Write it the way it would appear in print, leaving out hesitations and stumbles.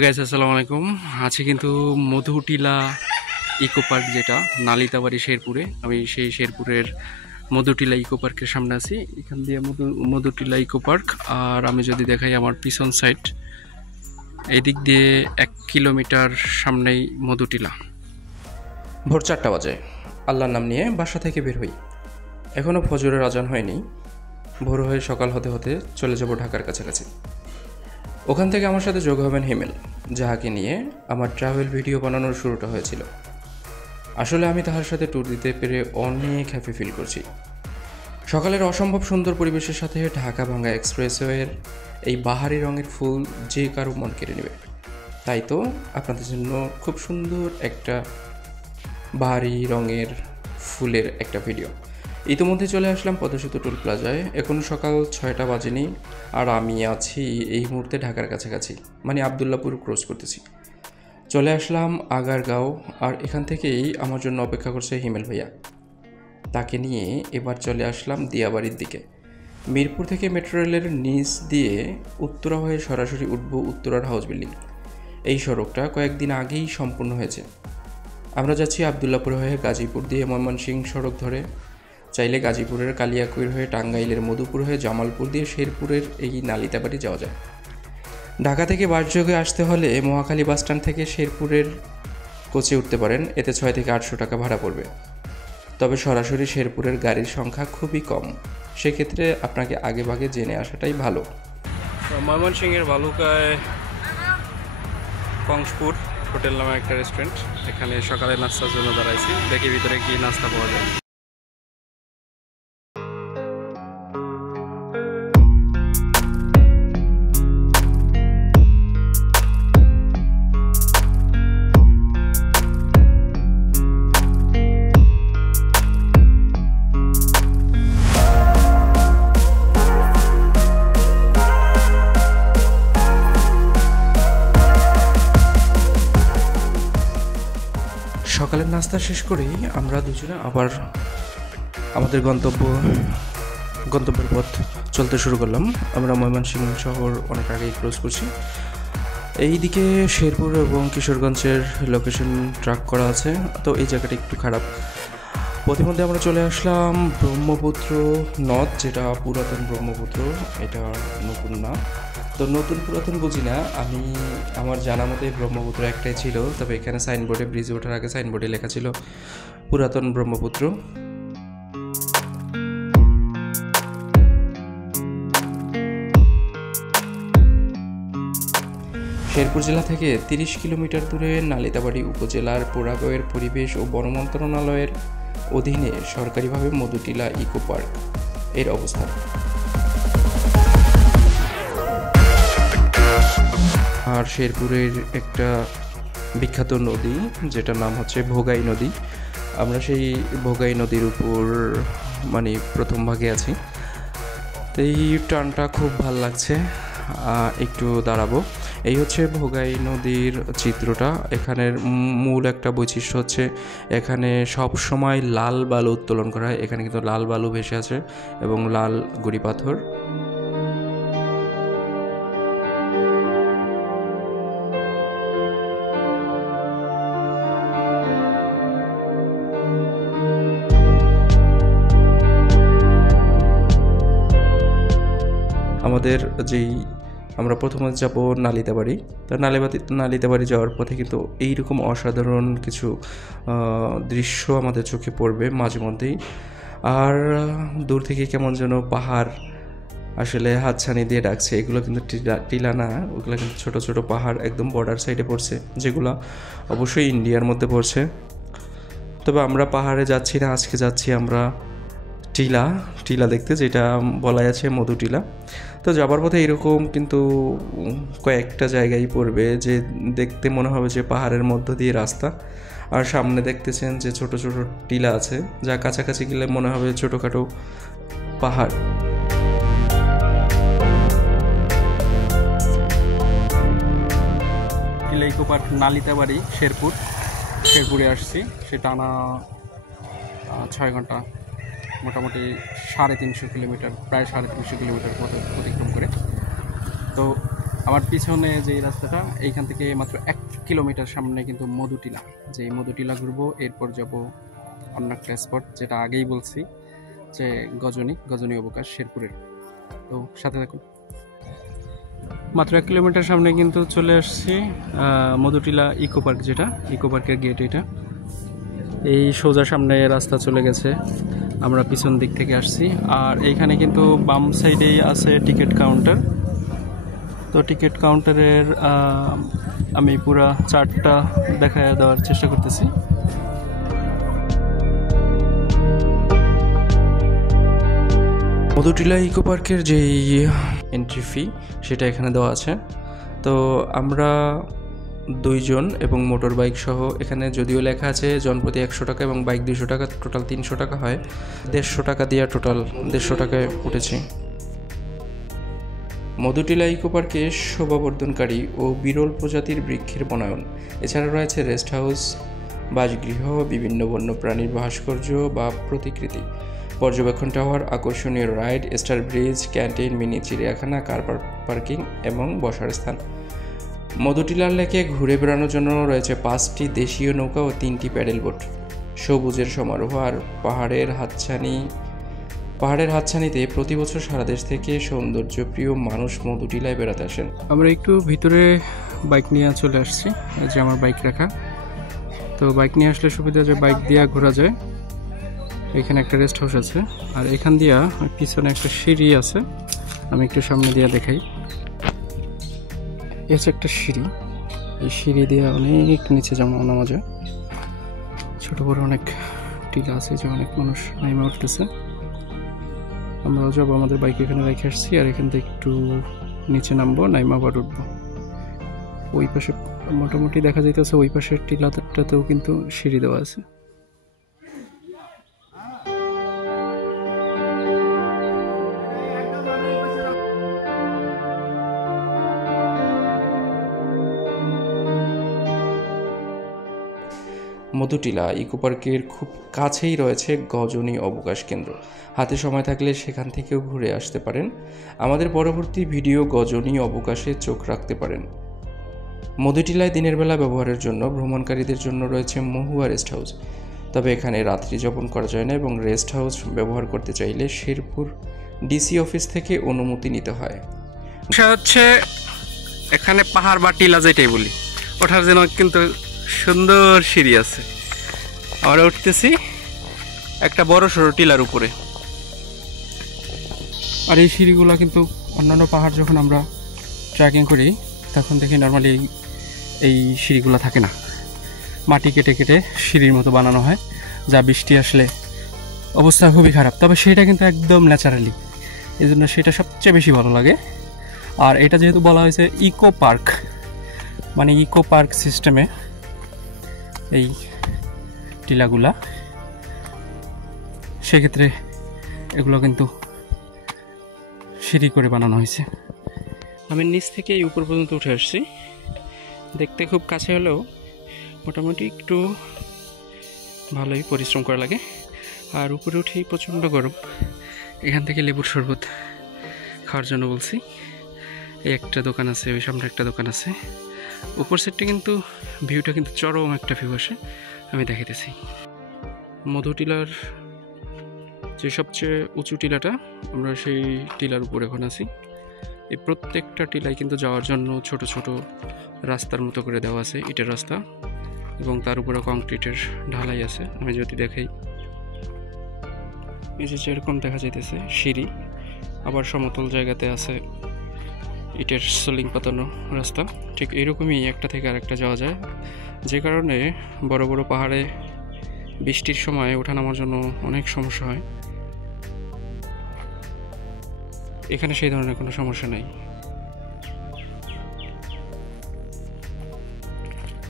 Guys আসসালামু আলাইকুম। আছে কিন্তু মধুটিলা ইকো পার্ক, যেটা নালিতাবাড়ি শেরপুরে। আমি সেই শেরপুরের মধুটিলা ইকো পার্কের সামনে আছি। এখান দিয়ে মধুটিলা ইকো পার্ক। আর আমি যদি দেখাই আমার পিছন সাইড, এদিক দিয়ে 1 কিলোমিটার সামনেই মধুটিলা। ভোর 4টা বাজে, আল্লাহর নাম নিয়ে বাসা থেকে বের হই। এখনও ফজরের আজান হয়নি। ভোর হয়ে সকাল হতে হতে চলে যাব ঢাকার কাছাকাছি। ওখান থেকে আমার সাথে যোগ হবেন হিমেল, যাহাকে নিয়ে আমার ট্রাভেল ভিডিও বানানোর শুরুটা হয়েছিল। আসলে আমি তাহার সাথে ট্যুর দিতে পেরে অনেক হ্যাপি ফিল করছি। সকালের অসম্ভব সুন্দর পরিবেশের সাথে ঢাকা ভাঙ্গা এক্সপ্রেসওয়ের এই বাহারি রঙের ফুল যে কারো মন কেড়ে নেবে। তাই তো আপনাদের জন্য খুব সুন্দর একটা বাহারি রঙের ফুলের একটা ভিডিও। ইতিমধ্যে চলে আসলাম পদ্মা টোল প্লাজায়। এখনও সকাল 6টা বাজেনি, আর আমি আছি এই মুহূর্তে ঢাকার কাছাকাছি, মানে আবদুল্লাপুর ক্রস করতেছি। চলে আসলাম আগারগাঁও, আর এখান থেকেই আমার জন্য অপেক্ষা করছে হিমেল ভাইয়া। তাকে নিয়ে এবার চলে আসলাম দিয়াবাড়ির দিকে। মিরপুর থেকে মেট্রো রেলের নিচ দিয়ে উত্তরা হয়ে সরাসরি উঠব উত্তরার হাউস বিল্ডিং। এই সড়কটা কয়েকদিন আগেই সম্পূর্ণ হয়েছে। আমরা যাচ্ছি আবদুল্লাপুর হয়ে গাজীপুর দিয়ে ময়মনসিংহ সড়ক ধরে। চাইলে গাজীপুরের কালিয়াকৈর হয়ে টাঙ্গাইলের মধুপুর হয়ে জামালপুর দিয়ে শেরপুরের এই নালিতাবাড়ি যাওয়া যায়। ঢাকা থেকে বাসযোগে আসতে হলে মহাখালী বাসস্ট্যান্ড থেকে শেরপুরের কোচে উঠতে পারেন। এতে 6 থেকে 800 টাকা ভাড়া পড়বে। তবে সরাসরি শেরপুরের গাড়ির সংখ্যা খুবই কম, সেক্ষেত্রে আপনাকে আগেভাগে জেনে আসাটাই ভালো। ময়মনসিংহের ভালুকায় কংসপুর হোটেল নামে একটা রেস্টুরেন্ট, এখানে সকালে নাস্তার জন্য দাঁড়াইছি। দেখি ভিতরে কি নাস্তা পাওয়া যায়। সকালের নাস্তা শেষ করেই আমরা দুজনে আবার আমাদের গন্তব্যের পথ চলতে শুরু করলাম। আমরা ময়মনসিংহ শহর অনেক আগেই ক্রস করছি। এই দিকে শেরপুর এবং কিশোরগঞ্জের লোকেশন ট্র্যাক করা আছে, তো এই জায়গাটা একটু খারাপ। প্রতিমধ্যে আমরা চলে আসলাম ব্রহ্মপুত্র নদ, যেটা পুরাতন ব্রহ্মপুত্র, এটা নতুন না। তো নতুন পুরাতন বুঝি না আমি, আমার জানা মতে ব্রহ্মপুত্র একটাই ছিল। তবে এখানে সাইনবোর্ডে, ব্রিজে ওঠার আগে সাইনবোর্ডে লেখা ছিল পুরাতন ব্রহ্মপুত্র। শেরপুর জেলা থেকে 30 কিলোমিটার দূরে নালিতাবাড়ি উপজেলার পোড়াগাঁওয়ের পরিবেশ ও বন মন্ত্রণালয়ের অধীনে সরকারিভাবে মধুটিলা ইকো পার্ক এর অবস্থান। আর শেরপুরের একটা বিখ্যাত নদী, যেটার নাম হচ্ছে ভোগাই নদী। আমরা সেই ভোগাই নদীর উপর মানে প্রথম ভাগে আছি। তো এই টার্নটা খুব ভাল লাগছে, একটু দাঁড়াবো। এই হচ্ছে ভোগাই নদীর চিত্রটা। এখানের মূল একটা বৈশিষ্ট্য হচ্ছে এখানে সব সময় লাল বালু উত্তোলন করা হয়। এখানে কিন্তু লাল বালু ভেসে আছে এবং লাল গুড়ি পাথর। আমাদের আমরা প্রথমে যাব নালিতাবাড়ি। তো নালিতাবাড়ি যাওয়ার পথে কিন্তু এইরকম অসাধারণ কিছু দৃশ্য আমাদের চোখে পড়বে মাঝে মধ্যেই। আর দূর থেকে কেমন যেন পাহাড় আসলে হাতছানি দিয়ে ডাকছে। এগুলো কিন্তু টিলা না, ওগুলো কিন্তু ছোট ছোট পাহাড় একদম বর্ডার সাইডে পড়ছে, যেগুলো অবশ্যই ইন্ডিয়ার মধ্যে পড়ছে। তবে আমরা পাহাড়ে যাচ্ছি না, আজকে যাচ্ছি আমরা টিলা দেখতে, যেটা বলা আছে মধুটিলা। তো যাবার পথে এরকম কিন্তু কয়েকটা জায়গায় পড়বে যে দেখতে মনে হবে যে পাহাড়ের মধ্য দিয়ে রাস্তা, আর সামনে দেখতেছেন যে ছোট ছোট টিলা আছে, যা কাছাকাছি গেলে মনে হবে ছোটোখাটো পাহাড়। টিলা ইকো পার্ক নালিতাবাড়ি শেরপুরে আসছি। সেটা টানা 6 ঘন্টা, মোটামুটি 350 কিলোমিটার, প্রায় 350 কিলোমিটার পথ অতিক্রম করে। তো আমার পিছনে যে রাস্তাটা, এইখান থেকে মাত্র 1 কিলোমিটার সামনে কিন্তু মধুটিলা। যে মধুটিলা ঘুরবো, এরপর যাব অন্য একটা স্পট, যেটা আগেই বলছি যে গজনী অবকাশ শেরপুরের। তো সাথে থাকুন। মাত্র 1 কিলোমিটার সামনে কিন্তু চলে আসছি মধুটিলা ইকো পার্ক, যেটা ইকো পার্কের গেট। এটা এই সোজা সামনে রাস্তা চলে গেছে, আমরা পিছন দিক থেকে আসছি। আর এইখানে কিন্তু বাম সাইডেই আছে টিকিট কাউন্টার। তো টিকিট কাউন্টারের আমি পুরা চার্টটা দেখা দেওয়ার চেষ্টা করতেছি। মধুটিলা ইকো পার্কের যে এন্ট্রি ফি, সেটা এখানে দেওয়া আছে। তো আমরা 2 জন এবং মোটর বাইক সহ, এখানে যদিও লেখা আছে জনপ্রতি 100 টাকা এবং বাইক 200 টাকা, টোটাল 300 টাকা হয়। 150 টাকা দিয়ে টোটাল 150 টাকায় উঠেছি। মধুটিলা ইকো পার্কে শোভাবর্ধনকারী ও বিরল প্রজাতির বৃক্ষের বনায়ন, এছাড়া রয়েছে রেস্ট হাউস, বাসগৃহ, বিভিন্ন বন্যপ্রাণীর ভাস্কর্য বা প্রতিকৃতি, পর্যবেক্ষণ টাওয়ার, আকর্ষণীয় ride, star bridge, canteen, mini চিড়িয়াখানা, কার পার্কিং এবং বসার স্থান। মধুটিলার লেকে ঘুরে বেড়ানোর জন্য রয়েছে 5টি দেশীয় নৌকা ও 3টি প্যাডেল বোট। সবুজের সমারোহ আর পাহাড়ের হাতছানিতে প্রতি বছর সারা দেশ থেকে সৌন্দর্যপ্রিয় মানুষ মধুটিলায় বেড়াতে আসেন। আমরা একটু ভিতরে বাইক নিয়ে চলে আসছি, যে আমার বাইক রাখা। তো বাইক নিয়ে আসলে সুবিধা যে বাইক দিয়ে ঘোরা যায়। এখানে একটা রেস্ট হাউস আছে, আর এখান দিয়া পিছনে একটা সিঁড়ি আছে, আমি একটু সামনে দিয়ে দেখাই। এই হচ্ছে একটা সিঁড়ি, এই সিঁড়ি দিয়ে অনেক নিচে নামা যায়। ছোট বড় অনেক টিলা আছে, যে অনেক মানুষ নেমে উঠতেছে। আমরাও যাবো, আমাদের বাইক এখানে রেখে আসছি, আর এখান থেকে একটু নিচে নামবো, নাইমা আবার উঠবো। ওই পাশে মোটামুটি দেখা যাইতেছে, ওই পাশের টিলাটাতেও কিন্তু সিঁড়ি দেওয়া আছে। মধুটিলা ইকো পার্কের খুব কাছেই রয়েছে গজনী অবকাশ কেন্দ্র। হাতে সময় থাকলে সেখান থেকেও ঘুরে আসতে পারেন। আমাদের পরবর্তী ভিডিও গজনী অবকাশে চোখ রাখতে পারেন। মধুটিলায় দিনের বেলা ব্যবহারের জন্য ভ্রমণকারীদের জন্য রয়েছে মহুয়া রেস্ট হাউস, তবে এখানে রাত্রি যাপন করা যায় না এবং রেস্ট হাউস ব্যবহার করতে চাইলে শেরপুর ডিসি অফিস থেকে অনুমতি নিতে হয়। হচ্ছে এখানে পাহাড় বা টিলা যেটাই বলি, ওঠার জন্য কিন্তু সুন্দর সিঁড়ি আছে। আমরা উঠতেছি একটা বড় সড়ো টিলার উপরে। আর এই সিঁড়িগুলো কিন্তু অন্যান্য পাহাড় যখন আমরা ট্রেকিং করি, তখন দেখি নর্মালি এই সিঁড়িগুলো থাকে না, মাটি কেটে কেটে সিঁড়ির মতো বানানো হয়, যা বৃষ্টি আসলে অবস্থা খুবই খারাপ। তবে সেটা কিন্তু একদম ন্যাচারালি, এই জন্য সেটা সবচেয়ে বেশি ভালো লাগে। আর এটা যেহেতু বলা হয়েছে ইকো পার্ক, মানে ইকো পার্ক সিস্টেমে এই টিলাগুলা, সেক্ষেত্রে এগুলো কিন্তু সিঁড়ি করে বানানো হয়েছে। আমি নিচ থেকে এই উপর পর্যন্ত উঠে আসছি, দেখতে খুব কাছে হলেও মোটামুটি একটু ভালোই পরিশ্রম করা লাগে। আর উপরে উঠেই প্রচণ্ড গরম। এখান থেকে লেবুর শরবত খাওয়ার জন্য বলছি। এই একটা দোকান আছে, ওই সামনে একটা দোকান আছে। উপর সাইডটা কিন্তু ভিউটা কিন্তু চরম একটা ভিউ আসে, আমি দেখাইতেছি। মধুটিলার যে সবচেয়ে উঁচু টিলাটা, আমরা সেই টিলার উপর এখন আছি। এই প্রত্যেকটা টিলায় কিন্তু যাওয়ার জন্য ছোট ছোট রাস্তার মতো করে দেওয়া আছে, ইটের রাস্তা, এবং তার উপরে কংক্রিটের ঢালাই আছে। আমি যদি দেখাই, এই যে যেরকম দেখা যাইতেছে সিঁড়ি, আবার সমতল জায়গাতে আছে ইটের সোলিং পাতানো রাস্তা। ঠিক এরকমই একটা থেকে আরেকটা যাওয়া যায়, যে কারণে বড় বড় পাহাড়ে বৃষ্টির সময় ওঠানামার জন্য অনেক সমস্যা হয়। এখানে সেই ধরনের কোনো সমস্যা নেই।